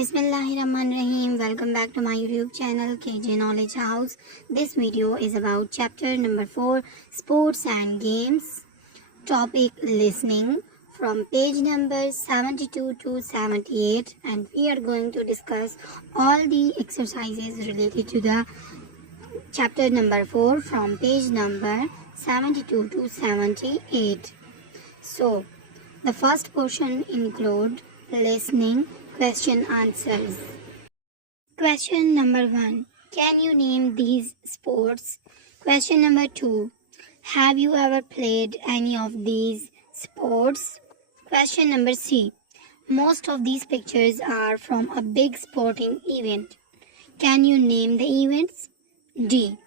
Bismillahirrahmanirrahim. Welcome back to my YouTube channel KJ Knowledge House. This video is about chapter number 4, Sports and Games. Topic listening from page number 72 to 78, and we are going to discuss all the exercises related to the chapter number 4 from page number 72 to 78. So, the first portion include listening, question answers. Question number 1. Can you name these sports? Question number 2. Have you ever played any of these sports? Question number 3. Most of these pictures are from a big sporting event. Can you name the events? D.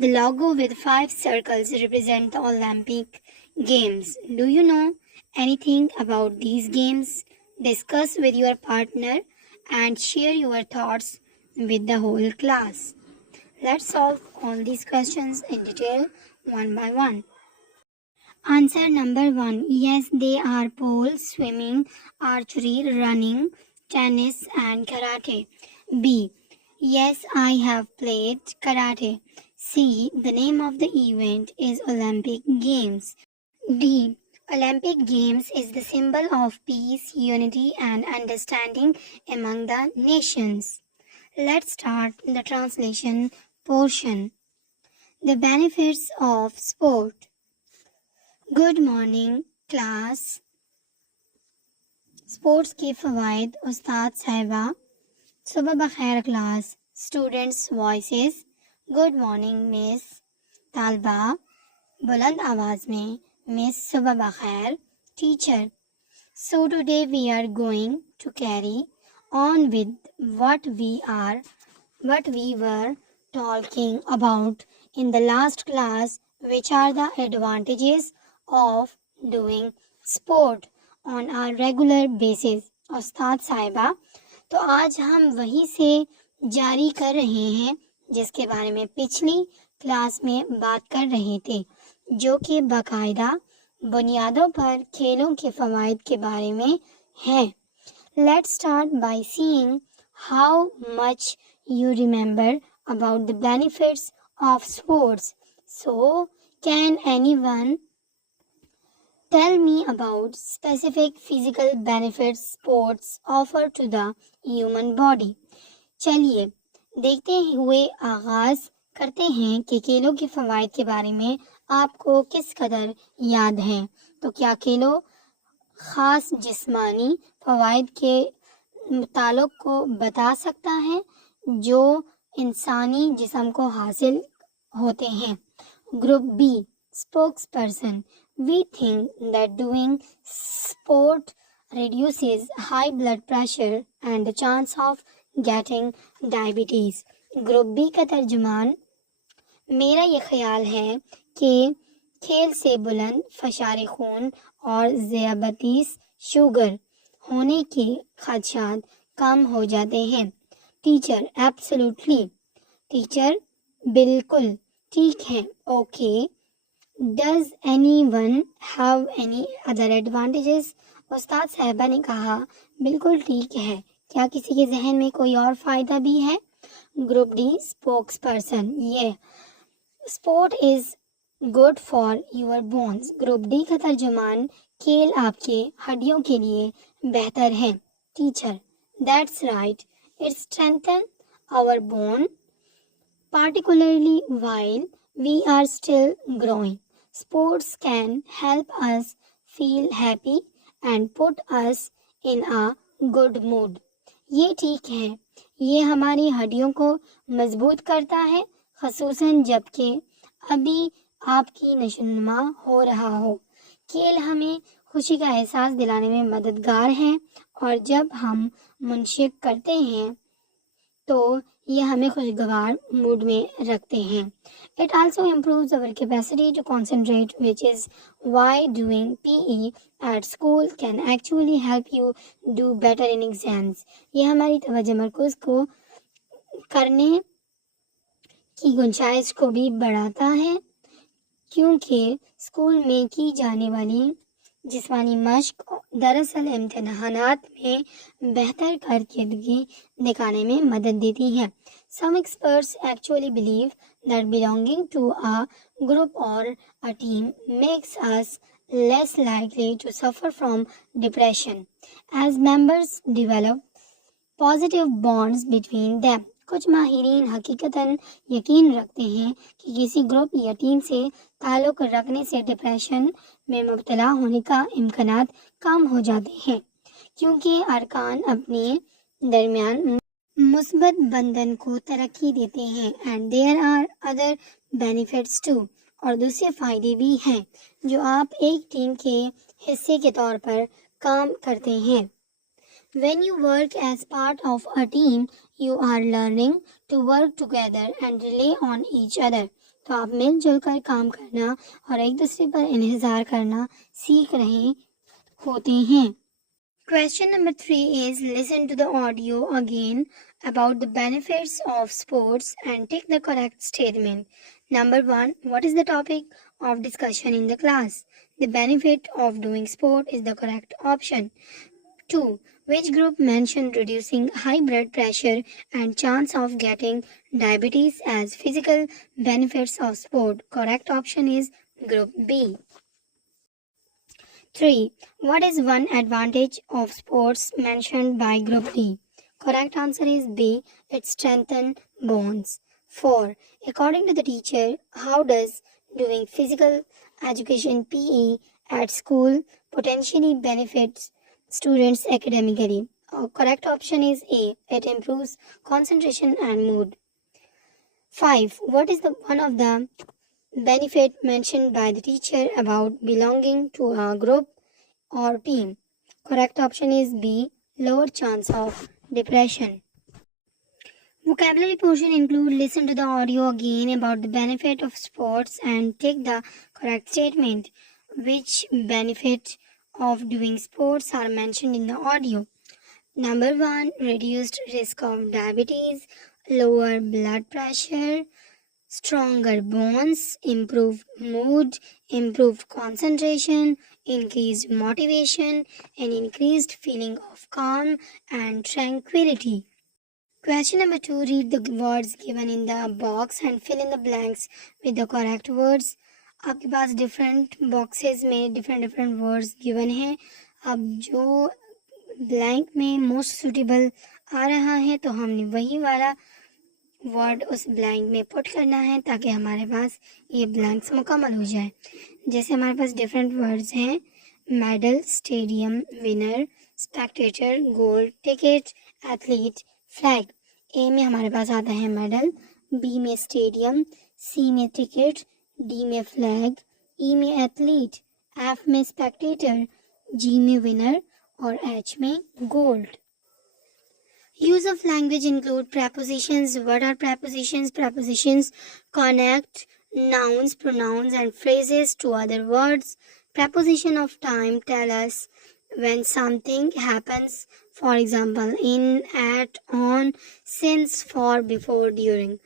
The logo with 5 circles represent the Olympic Games. Do you know anything about these games? Discuss with your partner and share your thoughts with the whole class. Let's solve all these questions in detail one by one. Answer number 1. Yes, they are pole, swimming, archery, running, tennis and karate. B. Yes, I have played karate. C. The name of the event is Olympic Games. D. Olympic Games is the symbol of peace, unity and understanding among the nations. Let's start the translation portion. The benefits of sport. Good morning, class. Sports के फ़वाइद उस्ताद साहिबा. सुबह बखैर class. Students voices. Good morning miss. तालबा बुलंद आवाज़ में मिस सुबह बखैर. Teacher. So today we are going to carry on with what we were talking about in the last class, which are the advantages of doing sport on a regular basis. उस्ताद साहिबा, तो आज हम वहीं से जारी कर रहे हैं जिसके बारे में पिछली क्लास में बात कर रहे थे, जो कि बाकायदा बुनियादों पर खेलों के फ़वाइद के बारे में है. Let's start by seeing how much you remember about the benefits of sports. So, can anyone tell me about specific physical benefits sports offer to the human body? चलिए देखते हुए आगाज करते हैं कि खेलों के फ़वाइद के बारे में आपको किस कदर याद है. तो क्या खेलों ख़ास जिस्मानी फ़वाइद के ताल्लुक़ को बता सकता है जो इंसानी जिस्म को हासिल होते हैं. Group B, spokesperson. We think that doing sport reduces high blood pressure and the chance of getting diabetes. Group B का तर्जुमान. मेरा ये ख्याल है कि खेल से बुलंद फशार खून और ज़ियाबतीस शुगर होने के खदशात कम हो जाते हैं. टीचर. एब्सोल्युटली. टीचर. बिल्कुल ठीक है. Okay. Does anyone have any other advantages? उस्ताद साहिबा ने कहा बिल्कुल ठीक है. क्या किसी के जहन में कोई और फ़ायदा भी है? Group D, spokesperson. ये sport is good for your bones. Group D का तर्जुमान. खेल आपके हड्डियों के लिए बेहतर है. Teacher. That's right. It strengthen our bone particularly while we are still growing. Sports can help us feel happy and put us in a good mood. ये ठीक है. ये हमारी हड्डियों को मजबूत करता है, ख़ुसूसन जबकि अभी आपकी नशोनुमा हो रहा हो. खेल हमें खुशी का एहसास दिलाने में मददगार है और जब हम मुनशिक करते हैं तो ये हमें खुशगवार मूड में रखते हैं. It also improves our capacity to concentrate, which is why doing PE at school can actually help you do better in exams. ये हमारी तवज्जो मरकूज़ को करने की गुंजाइश को भी बढ़ाता है, क्योंकि स्कूल में की जाने वाली जिस्मानी मश्क दरअसल इम्तिहानात में बेहतर कारकर्दगी दिखाने में मदद देती है. Some experts actually believe that belonging to a group or a team makes us less likely to suffer from depression, as members develop positive bonds between them. कुछ माहिरीन हकीकतन यकीन रखते हैं कि किसी ग्रुप या टीम से ताल्लुक़ रखने से डिप्रेशन में मुब्तला होने का इम्कानात कम हो जाते हैं, क्योंकि अरकान अपने दरमियान मुस्बत बंधन को तरक्की देते हैं. And there are other benefits too, और दूसरे फ़ायदे भी हैं जो आप एक टीम के हिस्से के तौर पर काम करते हैं. When you work as part of a team, you are learning to work together and rely on each other. तो आप मिलजुल कर काम करना और एक दूसरे पर इन्हिसार करना सीख रहे होते हैं. Question number 3 is listen to the audio again about the benefits of sports and take the correct statement. Number 1, what is the topic of discussion in the class? The benefit of doing sport is the correct option. 2. Which group mentioned reducing high blood pressure and chance of getting diabetes as physical benefits of sport? Correct option is group B. 3. What is one advantage of sports mentioned by group D? Correct answer is B. It strengthens bones. 4. According to the teacher, how does doing physical education PE at school potentially benefits students academically? Correct option is A. It improves concentration and mood. 5. What is the one of the benefit mentioned by the teacher about belonging to a group or team? Correct option is B. Lower chance of depression. Vocabulary portion include listen to the audio again about the benefit of sports and take the correct statement. Which benefit of doing sports are mentioned in the audio? Number 1, reduced risk of diabetes, lower blood pressure, stronger bones, improved mood, improved concentration, increased motivation, and increased feeling of calm and tranquility. Question number 2, read the words given in the box and fill in the blanks with the correct words. आपके पास different boxes में different words given हैं. अब जो blank में most suitable आ रहा है तो हमने वही वाला वर्ड उस ब्लैंक में पुट करना है ताकि हमारे पास ये ब्लैंक्स मुकम्मल हो जाए. जैसे हमारे पास डिफरेंट वर्ड्स हैं: मेडल, स्टेडियम, विनर, स्पेक्टेटर, गोल, टिकट, एथलीट, फ्लैग. ए में हमारे पास आता है मेडल, बी में स्टेडियम, सी में टिकट, डी में फ्लैग, ई में एथलीट, एफ में स्पेक्टेटर, जी में विनर और एच में gold. Use of language include prepositions. What are prepositions? Prepositions connect nouns, pronouns and phrases to other words. Preposition of time tell us when something happens. For example, in, at, on, since, for, before, during.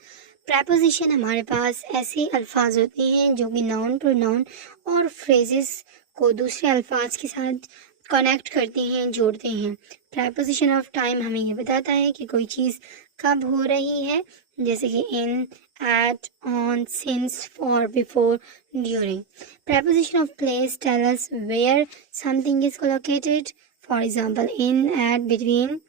Preposition हमारे पास ऐसे अल्फाज होते हैं जो कि noun, pronoun और phrases को दूसरे अल्फाज के साथ कनेक्ट करते हैं, जोड़ते हैं. प्रेपोजिशन ऑफ टाइम हमें ये बताता है कि कोई चीज़ कब हो रही है, जैसे कि in, at, on, since, for, before, during. Preposition of place tell us where something is located. For example, in, at, between,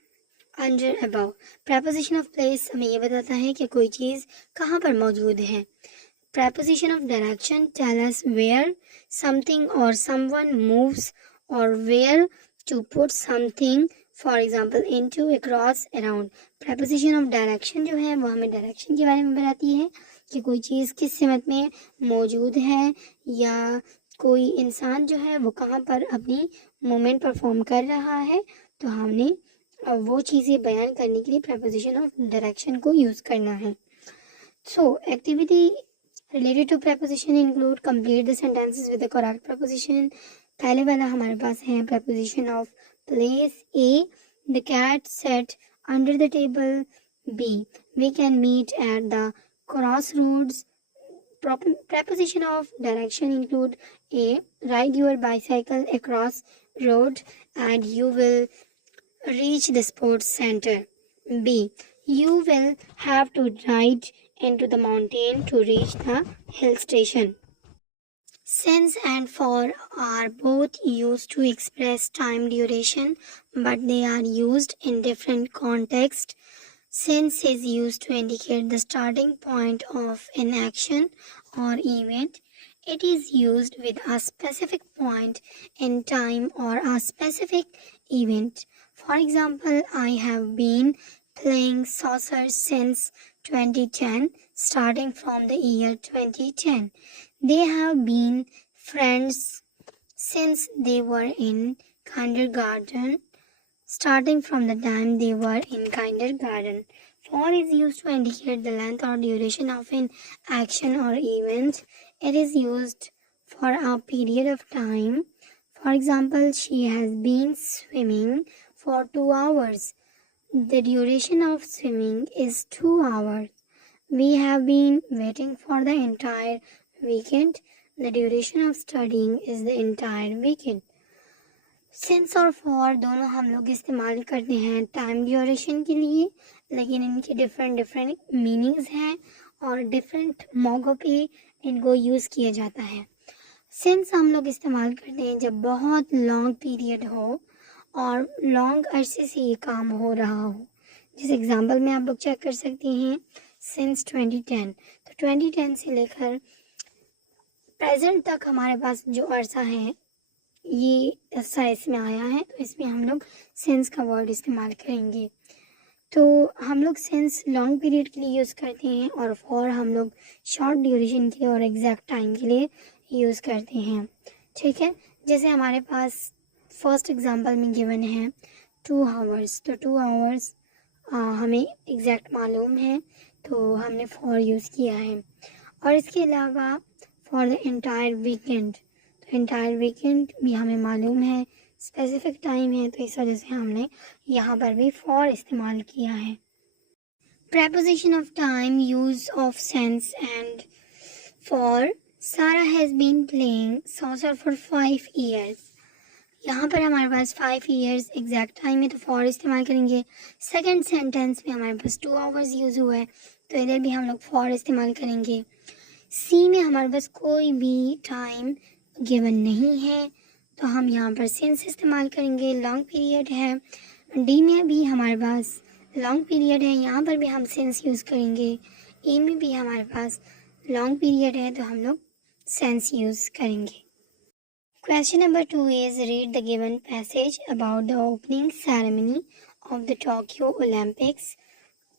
under, above. Preposition of place हमें ये बताता है कि कोई चीज़ कहाँ पर मौजूद है. Preposition of direction tell us where something और someone moves or where to put something, for example into, across, around. preposition of direction जो है वो हमें डायरेक्शन के बारे में बताती है कि कोई चीज़ किस सिमत में मौजूद है या कोई इंसान जो है वो कहाँ पर अपनी मूवमेंट परफॉर्म कर रहा है. तो हमने वो चीज़ें बयान करने के लिए preposition of डायरेक्शन को यूज़ करना है. So activity related to preposition include complete the sentences with the correct preposition. पहले वाला हमारे पास है preposition of place. A, the cat sat under the table. B, we can meet at the crossroads. Preposition of direction include A. Ride your bicycle across road and you will reach the sports center. B. You will have to ride into the mountain to reach the hill station. Since and for are both used to express time duration, but they are used in different contexts. Since is used to indicate the starting point of an action or event. It is used with a specific point in time or a specific event. For example, I have been playing soccer since 2010, starting from the year 2010. They have been friends since they were in kindergarten, starting from the time they were in kindergarten. For is used to indicate the length or duration of an action or event. It is used for a period of time. For example, she has been swimming for 2 hours. The duration of swimming is 2 hours. We have been waiting for the entire weekend. The duration of studying is the entire weekend. Since और for दोनों हम लोग इस्तेमाल करते हैं time duration के लिए, लेकिन इनके डिफरेंट मीनिंग्स हैं और डिफरेंट मौक़ों पे इनको यूज़ किया जाता है। सिंस हम लोग इस्तेमाल करते हैं जब बहुत लॉन्ग पीरियड हो और लॉन्ग अरसे से ये काम हो रहा हो। जिस एग्जांपल में आप लोग चेक कर सकते हैं सिंस 2010, तो 2010 से लेकर प्रेजेंट तक हमारे पास जो अरसा है ये अरसा इसमें आया है, तो इसमें हम लोग सिंस का वर्ड इस्तेमाल करेंगे। तो हम लोग सिंस लॉन्ग पीरियड के लिए यूज़ करते हैं और फॉर हम लोग शॉर्ट ड्यूरेशन के लिए और एग्जैक्ट टाइम के लिए यूज़ करते हैं। ठीक है, जैसे हमारे पास फर्स्ट एग्जांपल में गिवन है 2 आवर्स, तो 2 आवर्स हमें एग्जैक्ट मालूम है तो हमने फॉर यूज़ किया है। और इसके अलावा फॉर द एंटायर वीकेंड, तो एंटायर वीकेंड भी हमें मालूम है, स्पेसिफिक टाइम है, तो इस वजह से हमने यहाँ पर भी फॉर इस्तेमाल किया है। Preposition of time, use of since and for. Sarah has been playing soccer for 5 years. यहाँ पर हमारे पास 5 years एग्जैक्ट टाइम है तो फॉर इस्तेमाल करेंगे। सेकंड सेंटेंस में हमारे पास 2 hours यूज़ हुआ है तो इधर भी हम लोग फॉर इस्तेमाल करेंगे। सी में हमारे पास कोई भी टाइम गिवन नहीं है तो हम यहाँ पर सिंस इस्तेमाल करेंगे, लॉन्ग पीरियड है। डी में भी हमारे पास लॉन्ग पीरियड है, यहाँ पर भी हम सिंस यूज़ करेंगे। ए में भी हमारे पास लॉन्ग पीरियड है तो हम लोग सिंस यूज़ करेंगे। Question number 2 is read the given passage about the opening ceremony of the Tokyo Olympics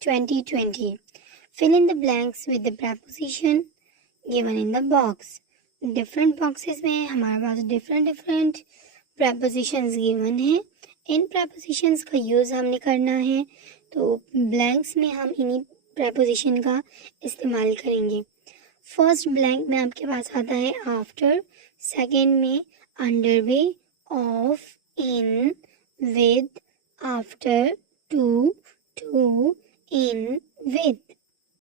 2020. Fill in the blanks with the preposition given in the box. Different boxes में हमारे पास different prepositions given है। इन prepositions का use हमने करना है तो blanks में हम इन्हीं preposition का इस्तेमाल करेंगे। फर्स्ट ब्लैंक में आपके पास आता है आफ्टर, सेकेंड में underway, off, in, with, after, to, in, with.